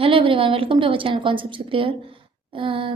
Hello everyone, welcome to our channel concept से clear.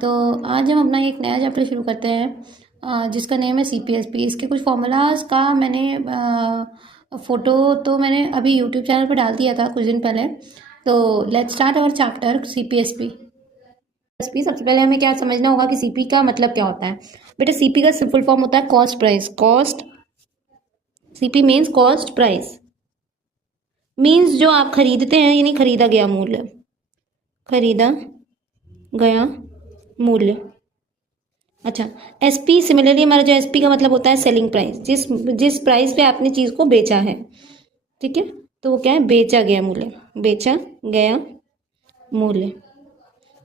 तो आज हम अपना एक नया चैप्टर शुरू करते हैं जिसका नेम है सीपीएसपी। इसके कुछ फॉर्मूलाज का मैंने फ़ोटो तो मैंने अभी यूट्यूब चैनल पर डाल दिया था कुछ दिन पहले। तो let's start our chapter CPSP. सबसे पहले हमें क्या समझना होगा कि सीपी का मतलब क्या होता है। बेटा सीपी का फुल फॉर्म होता है cost price. Cost, CP means cost price, means जो आप खरीदते हैं यानी खरीदा गया मूल्य, खरीदा गया मूल्य। अच्छा, एसपी सिमिलरली हमारा जो एसपी का मतलब होता है सेलिंग प्राइस, जिस जिस प्राइस पे आपने चीज़ को बेचा है। ठीक है, तो वो क्या है, बेचा गया मूल्य, बेचा गया मूल्य।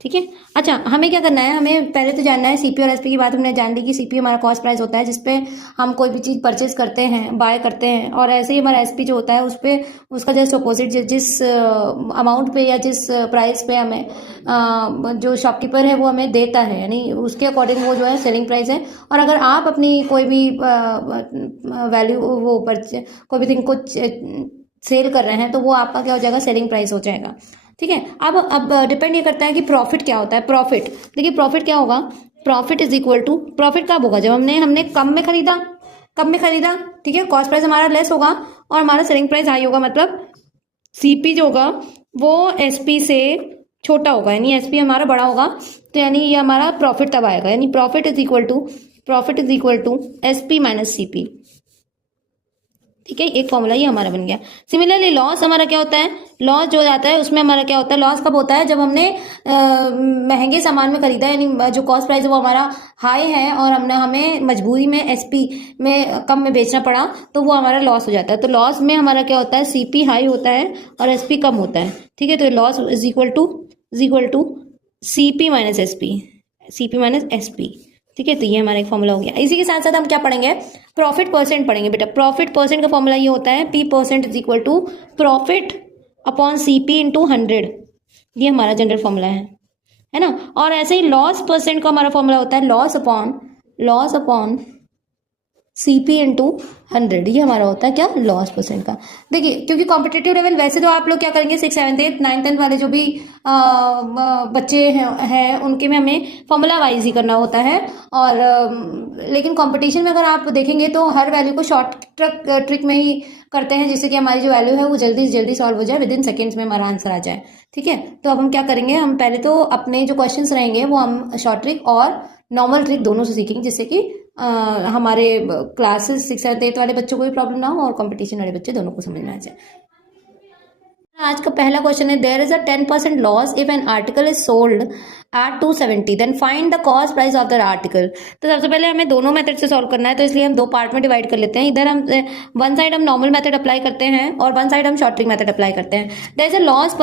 ठीक है। अच्छा, हमें क्या करना है, हमें पहले तो जानना है सीपी और एसपी की बात हमने जान ली कि सीपी हमारा कॉस्ट प्राइस होता है जिसपे हम कोई भी चीज़ परचेज करते हैं, बाय करते हैं, और ऐसे ही हमारा एसपी जो होता है उस पर उसका जस्ट अपोजिट, जिस अमाउंट पे या जिस प्राइस पे हमें जो शॉपकीपर है वो हमें देता है, यानी उसके अकॉर्डिंग वो जो है सेलिंग प्राइस है। और अगर आप अपनी कोई भी वैल्यू वो कोई भी थिंग को सेल कर रहे हैं तो वो आपका क्या हो जाएगा, सेलिंग प्राइस हो जाएगा। ठीक है। अब डिपेंड ये करता है कि प्रॉफिट क्या होता है। प्रॉफिट, देखिए प्रॉफिट क्या होगा, profit is equal to, profit कब होगा, जब हमने हमने कम में खरीदा, कम में खरीदा। ठीक है, कॉस्ट प्राइस हमारा लेस होगा और हमारा सेलिंग प्राइस हाई होगा, मतलब सीपी जो होगा वो एसपी से छोटा होगा, यानी एसपी हमारा बड़ा होगा। तो यानी ये हमारा प्रॉफिट तब आएगा, यानी profit is equal to, profit is equal to SP minus CP. ठीक है, एक फॉर्मूला ये हमारा बन गया। सिमिलरली लॉस हमारा क्या होता है, लॉस जो जाता है उसमें हमारा क्या होता है, लॉस कब होता है, जब हमने महंगे सामान में खरीदा, यानी जो कॉस्ट प्राइस है वो हमारा हाई है और हमने हमें मजबूरी में एसपी में कम में बेचना पड़ा, तो वो हमारा लॉस हो जाता है। तो लॉस में हमारा क्या होता है, सीपी हाई होता है और एसपी कम होता है। ठीक है, तो loss is equal to CP minus SP, CP minus SP. ठीक है, तो ये हमारा एक फॉर्मूला हो गया। इसी के साथ साथ हम क्या पढ़ेंगे, प्रॉफिट परसेंट पढ़ेंगे। बेटा प्रॉफिट परसेंट का फॉर्मूला ये होता है P percent is equal to profit upon CP into 100। ये हमारा जनरल फॉर्मूला है ना। और ऐसे ही लॉस परसेंट का हमारा फॉर्मूला होता है लॉस अपॉन सीपी इंटू 100। ये हमारा होता है क्या, लॉस परसेंट का। देखिए क्योंकि कॉम्पिटेटिव लेवल, वैसे तो आप लोग क्या करेंगे 6, 7, 8, 9, 10 वाले जो भी बच्चे हैं उनके में हमें फॉर्मूला वाइज ही करना होता है। और लेकिन कंपटीशन में अगर आप देखेंगे तो हर वैल्यू को शॉर्ट ट्रिक में ही करते हैं, जिससे कि हमारी जो वैल्यू है वो जल्दी से जल्दी सॉल्व हो जाए, विद इन सेकेंड्स में हमारा आंसर आ जाए। ठीक है, तो अब हम क्या करेंगे, हम पहले तो अपने जो क्वेश्चंस रहेंगे वो हम शॉर्ट ट्रिक और नॉर्मल ट्रिक दोनों से सीखेंगे, जिससे कि हमारे क्लासेस 6, 7, 8 वाले बच्चों को भी प्रॉब्लम ना हो और कंपटीशन वाले बच्चे दोनों को समझ में आ जाए। आज का पहला क्वेश्चन है, there is a 10% loss if an article is sold at 270, then find the cost price of the article. तो सबसे पहले हमें दोनों मेथड से सॉल्व करना है, तो इसलिए हम दो पार्ट में डिवाइड कर लेते हैं। इधर हम वन साइड हम नॉर्मल मेथड अप्लाई करते हैं और वन साइड हम शॉर्ट ट्रिक मेथड अप्लाई करते हैं। There is a loss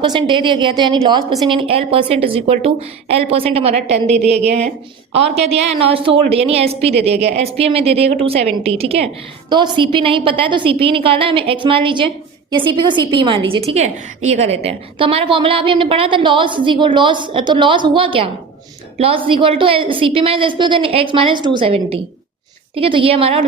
percent दे दिया गया, तो यानी लॉस परसेंट यानी L percent is equal to L percent हमारा 10 दे दिया गया है। और क्या दिया है, सोल्ड यानी एसपी दे दिया गया, एसपी हमें दे दिएगा 270। ठीक है, तो सीपी नहीं पता है तो सीपी निकालना है हमें, एक्स मान लीजिए या सीपी को सीपी मान लीजिए। ठीक है, ये कर लेते हैं। तो हमारा फॉर्मूला अभी हमने पढ़ा था लॉस लॉस, तो लॉस हुआ क्या, loss equal to CP minus SP होता है एक्स माइनस 270। ठीक है, तो ये हमारा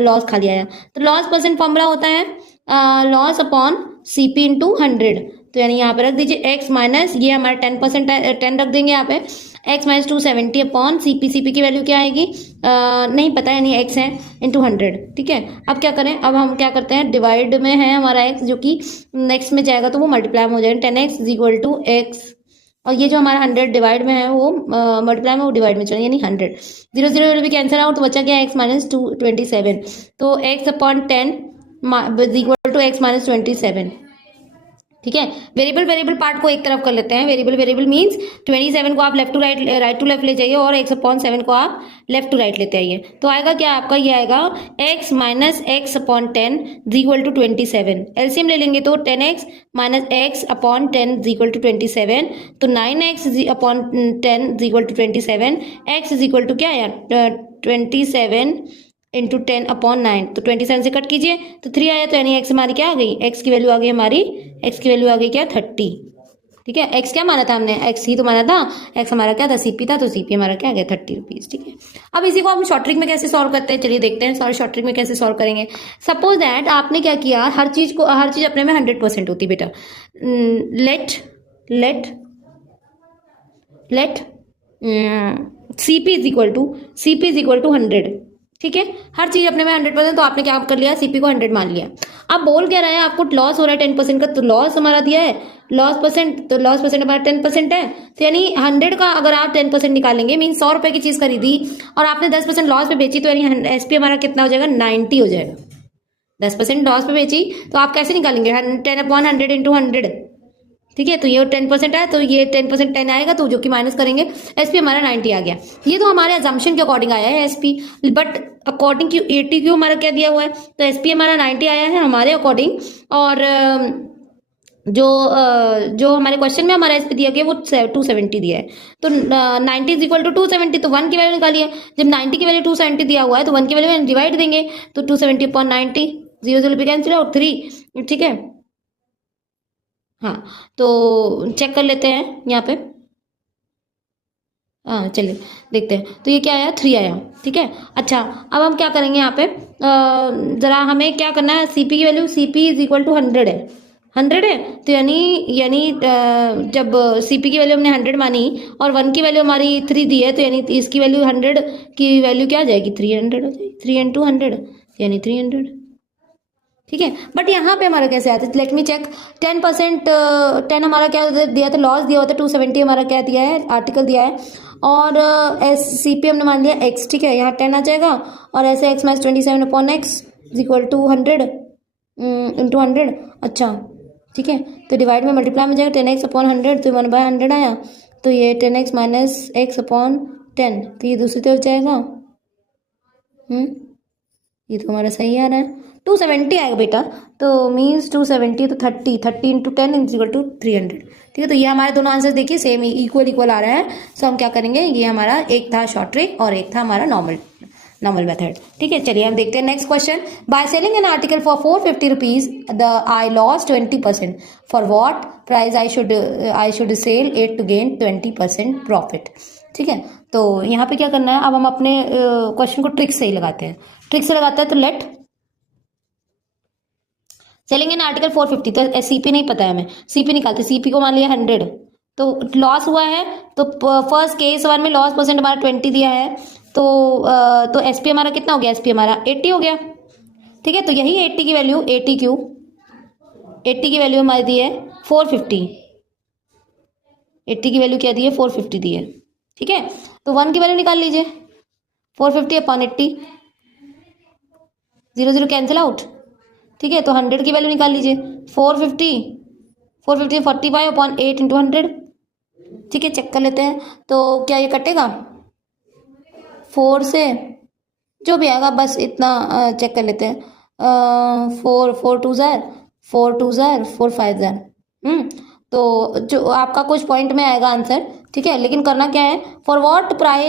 लॉस खाली आया। तो लॉस परसेंट फॉर्मूला होता है लॉस अपॉन सीपी इंटू 100। तो यानी यहाँ पे रख दीजिए एक्स माइनस, ये हमारा 10% 10 रख देंगे यहाँ पे, एक्स माइनस 270 अपॉन सीपी की वैल्यू क्या आएगी नहीं पता, यानी एक्स है इंटू 100। ठीक है, अब क्या करें, अब हम क्या करते हैं, डिवाइड में है हमारा एक्स जो कि नेक्स्ट में जाएगा तो वो मल्टीप्लाई में हो जाएगा, 10x is equal to x, और ये जो हमारा 100 डिवाइड में है वो मल्टीप्लाई में वो डिवाइड में चले, यानी 100। 0 0 भी कैंसिल आउट, तो बचा गया एक्स माइनस 27। तो x upon 10 is equal to x minus 27। ठीक है, वेरिएबल पार्ट को एक तरफ कर लेते हैं। वेरिएबल मींस 27 को आप left to right to left ले जाइए और x अपॉन 7 को आप लेफ्ट टू राइट लेते आइए। तो आएगा क्या आपका, ये आएगा x minus x upon 10 equal to 27। LCM ले लेंगे तो 10x minus x upon 10 equal to 27। तो 9x upon 10 equal to 27, x is equal to क्या आया 27 इंटू 10 अपॉन 9। तो 27 से कट कीजिए तो 3 आया, तो यानी एक्स हमारी क्या आ गई, एक्स की वैल्यू आ गई हमारी, एक्स की वैल्यू आ गई क्या 30। ठीक है, एक्स क्या माना था हमने, एक्स ही तो माना था, एक्स हमारा क्या था, सीपी था, तो सीपी हमारा क्या आ गया 30 रुपीज। ठीक है, अब इसी को हम शॉर्ट ट्रिक में कैसे सॉल्व करते हैं, चलिए देखते हैं शॉर्ट ट्रिक में कैसे सॉल्व करेंगे। सपोज दैट आपने क्या किया, हर चीज अपने में 100% होती बेटा। Let let CP is equal to 100। ठीक है, हर चीज अपने में 100%, तो आपने क्या कर लिया, CP को 100 मान लिया। अब बोल क्या रहा है, आपको लॉस हो रहा है 10% का, तो लॉस हमारा दिया है लॉस परसेंट, तो लॉस परसेंट हमारा 10% है, तो यानी 100 का अगर आप 10% निकालेंगे, मीन 100 रुपए की चीज खरीदी और आपने 10% लॉस पे बेची, तो यानी SP हमारा कितना हो जाएगा, 90 हो जाएगा। 10% लॉस पे बेची तो आप कैसे निकालेंगे, 10/100 इंटू 100। ठीक है, तो ये 10% है, तो ये 10% 10 आएगा, तो जो कि माइनस करेंगे, SP हमारा 90 आ गया। ये तो हमारे अजम्पशन के अकॉर्डिंग आया है SP, but according to ATQ हमारा क्या दिया हुआ है, तो SP हमारा 90 आया है हमारे अकॉर्डिंग। और जो हमारे क्वेश्चन में हमारा SP दिया गया वो 270 दिया है, तो 90 इज इक्वल टू 270, तो 1 की वैल्यू निकालिए। जब 90 की वैल्यू 270 दिया हुआ है, तो 1 की वैल्यू डिवाइड देंगे, तो 270/90, 0 0 पे कैंसिल आउट 3। ठीक है, हाँ, तो चेक कर लेते हैं यहाँ पे। हाँ चलिए देखते हैं, तो ये क्या आया, 3 आया। ठीक है, अच्छा अब हम क्या करेंगे यहाँ पे, जरा हमें क्या करना है, CP की वैल्यू, CP इज इक्वल टू 100 है, 100 है, तो यानी जब CP की वैल्यू हमने 100 मानी और 1 की वैल्यू हमारी 3 दी है, तो यानी इसकी वैल्यू 100 की वैल्यू क्या आ जाएगी, 300 हो जाएगी, 3 इंटू 100 यानी 300। ठीक है, बट यहाँ पे हमारा कैसे आता है, लेट मी चेक। 10% 10 हमारा क्या दिया था, लॉस दिया होता है, 270 हमारा क्या दिया है, आर्टिकल दिया है, और CP हमने मान लिया x। ठीक है, यहाँ 10 आ जाएगा, और ऐसे x minus 27/x is equal to 100 into 100। अच्छा ठीक है, तो डिवाइड में मल्टीप्लाई में जाएगा, 10x/100, तो 1/100 आया, तो ये 10x माइनस x/10, तो ये दूसरी तरफ जाएगा। ये तो हमारा सही आ रहा है, 270 आएगा बेटा, तो मीन्स 270, तो 30 इंटू 10 इज इक्वल टू 300। ठीक है, तो ये हमारे दोनों आंसर देखिए सेम इक्वल आ रहा है। सो हम क्या करेंगे, ये हमारा एक था शॉर्ट ट्रिक और एक था हमारा नॉर्मल मेथड। ठीक है, चलिए हम देखते हैं next question. By selling an article for 450 rupees I loss 20%, for what price I should sell it to gain 20% profit. ठीक है, तो यहाँ पे क्या करना है, अब हम अपने क्वेश्चन को ट्रिक से ही लगाते हैं, ट्रिक से लगाते हैं, तो लेट सेलिंग इन आर्टिकल 450, तो CP नहीं पता है हमें, CP निकालते, CP को मान लिया 100, तो लॉस हुआ है, तो फर्स्ट केस 1 में लॉस परसेंट हमारा 20 दिया है, तो SP हमारा कितना हो गया, SP हमारा 80 हो गया। ठीक है, तो यही 80 की वैल्यू, 80 की वैल्यू हमारी दी है 450, 80 की वैल्यू क्या दी है, 450 दी है। ठीक है, तो 1 की वैल्यू निकाल लीजिए, 450/80, 0 0 कैंसिल आउट। ठीक है, तो 100 की वैल्यू निकाल लीजिए, 450 45/8 इंटू 100। ठीक है, चेक कर लेते हैं, तो क्या ये कटेगा 4 से, जो भी आएगा बस इतना चेक कर लेते हैं, 4 2 ज़ार 4 2 ज़ार 4 5 ज़ार, तो जो आपका कुछ पॉइंट में आएगा आंसर। ठीक है, लेकिन करना क्या है, फॉर व्हाट प्राइस,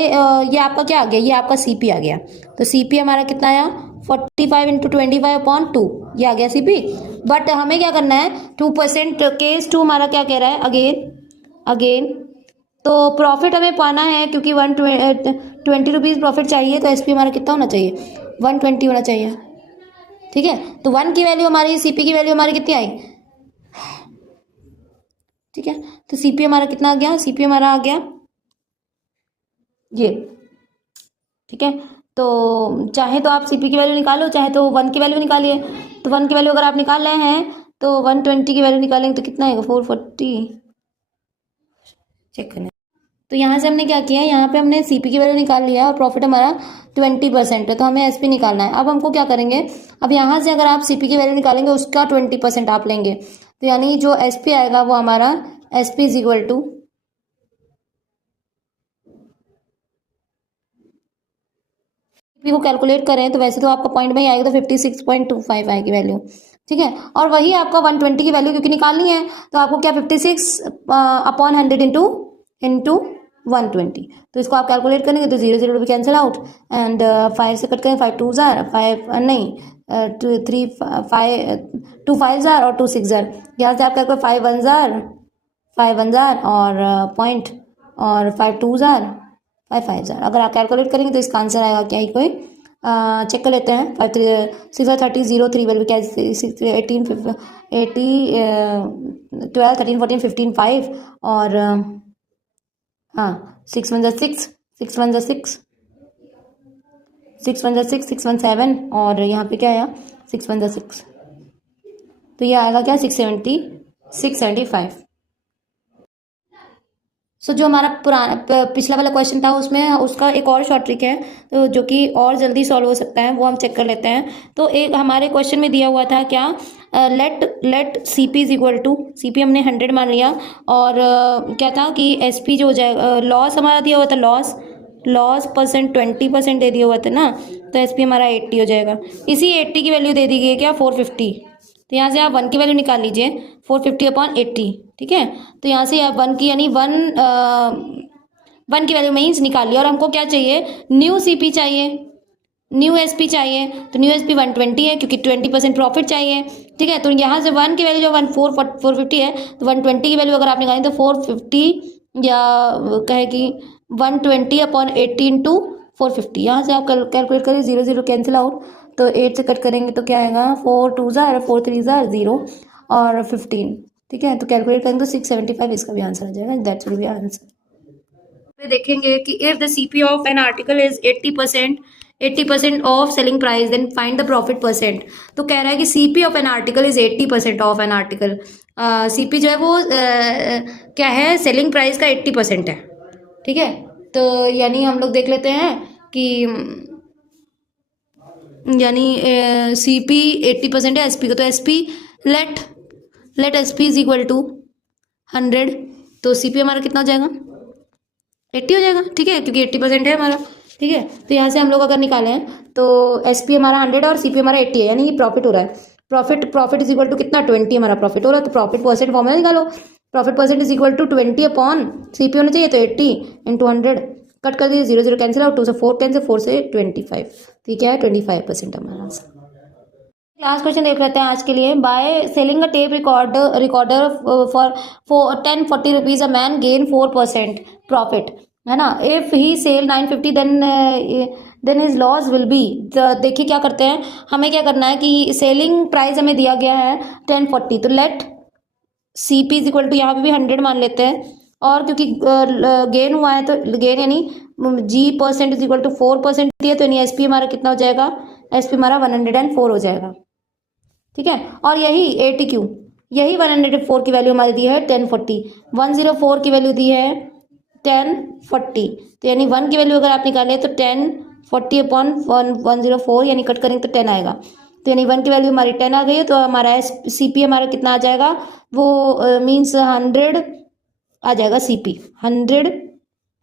ये आपका क्या आ गया, ये आपका CP आ गया, तो CP हमारा कितना आया, 45 इंटू 25/2, ये आ गया CP। बट हमें क्या करना है, 2% केस 2 हमारा क्या कह रहा है, अगेन तो प्रॉफिट हमें पाना है, क्योंकि 120 रुपीज़ प्रॉफिट चाहिए, तो SP हमारा कितना होना चाहिए, 120 होना चाहिए। ठीक है, तो 1 की वैल्यू हमारी, CP की वैल्यू हमारी कितनी आई, ठीक है, तो CP हमारा कितना आ गया, CP हमारा आ गया ये। ठीक है, तो चाहे तो आप CP की वैल्यू निकालो, चाहे तो 1 की वैल्यू निकालिए, तो 1 की वैल्यू अगर आप निकाल रहे हैं, तो 120 की वैल्यू निकालेंगे तो कितना आएगा, 440, चेक करना। तो यहाँ से हमने क्या किया, यहाँ पे हमने CP की वैल्यू निकाल लिया और प्रॉफिट हमारा 20% है, तो हमें SP निकालना है। अब हमको क्या करेंगे, अब यहाँ से अगर आप CP की वैल्यू निकालेंगे, उसका 20% आप लेंगे, तो यानी जो SP आएगा वो हमारा SP is equal to, SP को कैलकुलेट करें तो वैसे तो आपका पॉइंट में ही आएगा, तो 56.25 आएगी वैल्यू। ठीक है, और वही आपका 120 की वैल्यू क्योंकि निकालनी है, तो आपको क्या 56/100 इंटू 120, तो इसको आप कैलकुलेट करेंगे तो 0 0 भी कैंसिल आउट, एंड 5 से कट करें, 5 2 ज़ार 5 नहीं 2 3 5 2 5 ज़ार और 2 6 ज़ार, यहाँ से आप कैलकुलेट 5 1 ज़ार और पॉइंट, और 5 2 ज़ार 5 5 ज़ार, अगर आप कैलकुलेट करेंगे तो इसका आंसर आएगा क्या ही कोई चेक कर लेते हैं। 5 3 6 30 वैल्यू क्या है, 18 80 12 13 14 15 5 और हाँ 6 1 6 6 1 6 6 1 6 6 1 7 और यहाँ पे क्या आया 6 1 6, तो ये आएगा क्या 675। सो जो हमारा पुराना पिछला वाला क्वेश्चन था उसमें उसका एक और शॉर्ट ट्रिक है, तो जो कि और जल्दी सॉल्व हो सकता है, वो हम चेक कर लेते हैं। तो एक हमारे क्वेश्चन में दिया हुआ था क्या, let C P is equal to, C P हमने 100 मान लिया और क्या था कि एस पी जो हो जाएगा, लॉस हमारा दिया हुआ था, लॉस परसेंट 20% दे दिया हुआ था ना, तो एस पी हमारा 80 हो जाएगा। इसी 80 की वैल्यू दे दी गई है क्या 450, तो यहाँ से आप 1 की वैल्यू निकाल लीजिए 450/80, ठीक है। तो यहाँ से आप 1 की यानी 1 की वैल्यू मीन्स निकाल लिया, और हमको क्या चाहिए, न्यू सीपी चाहिए, न्यू एसपी चाहिए, तो न्यू एसपी 120 है क्योंकि 20% प्रॉफिट चाहिए, ठीक है। तो यहाँ से 1 की वैल्यू जो 450 है, तो 120 की वैल्यू अगर आप निकालें तो 450 या कहे कि 120/80 इंटू 450, यहाँ से आप कैलकुलेट करें, 0 0 कैंसिल आउट, तो 8 से कट करेंगे तो क्या आएगा, 4 2 4 3 0 और 15, ठीक है। तो कैलकुलेट करेंगे तो 675 इसका भी आंसर आ जाएगा, दैट्स विल बी आंसर। देखेंगे कि if the CP of an article is 80% of selling price, then find the profit percent. तो कह रहा है कि CP of an article is 80% of an article, CP जो है वो क्या है, सेलिंग प्राइस का 80% है, ठीक है। तो यानी हम लोग देख लेते हैं कि यानी सीपी 80% है एसपी का, तो SP let SP is equal to 100, तो सीपी हमारा कितना हो जाएगा, 80 हो जाएगा, ठीक है, क्योंकि 80% है हमारा, ठीक है। तो यहाँ से हम लोग अगर निकालें तो एस पी हमारा 100 और सी पी हमारा 80 है, यानी ये प्रॉफिट हो रहा है, प्रॉफिट इज इक्वल टू कितना 20 हमारा प्रॉफिट हो रहा है, तो प्रॉफिट परसेंट फॉर्मूला निकालो, profit percent is equal to 20/सी पी होना चाहिए, तो 80 इंटू 100, कट कर दीजिए, 0 0 कैंसिल आउट, 2 से 4 कैंसिल, 4 से 25, ठीक है, 25% हमारा आंसर। लास्ट क्वेश्चन देख लेते हैं आज के लिए। By selling a tape recorder for 10-40 rupees a man gain 4% profit, है ना। If he sell 950 then his loss will be, देखिए क्या करते हैं, हमें क्या करना है कि सेलिंग प्राइस हमें दिया गया है 1040, तो let C P is equal to, यहाँ पे भी 100 मान लेते हैं, और क्योंकि गेन हुआ है तो गेन यानी जी परसेंट इज इक्वल टू 4% दिया, तो यानी एस पी हमारा कितना हो जाएगा, एस पी हमारा 104 हो जाएगा, ठीक है। और यही ATQ, यही 104 की वैल्यू हमारी दी है 1040, 104 की वैल्यू दी है 1040, तो यानी 1 की वैल्यू अगर आप निकालें तो 1040/104, यानी कट करेंगे तो 10 आएगा, तो यानी 1 की वैल्यू हमारी 10 आ गई है, तो हमारा CP हमारा कितना आ जाएगा, वो मीन्स 100 आ जाएगा, CP 100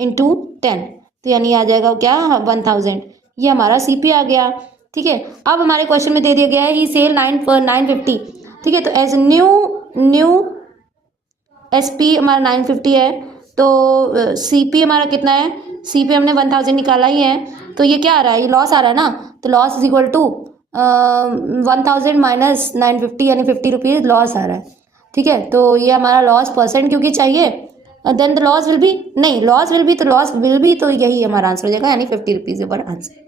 इंटू 10, तो यानी आ जाएगा क्या 1000, ये हमारा CP आ गया, ठीक है। अब हमारे क्वेश्चन में दे दिया गया है ही सेल 950, ठीक है, तो एज न्यू एसपी हमारा 950 है, तो सीपी हमारा कितना है, सीपी हमने 1000 निकाला ही है, तो ये क्या आ रहा है, ये लॉस आ रहा है ना, तो loss is equal to 1000 minus 950, यानी 50 रुपीज़ लॉस आ रहा है, ठीक है। तो ये हमारा लॉस परसेंट क्योंकि चाहिए, then the loss will be, नहीं लॉस विल बी, तो लॉस विल बी, तो यही हमारा आंसर हो जाएगा, यानी 50 रुपीज़ पर आंसर।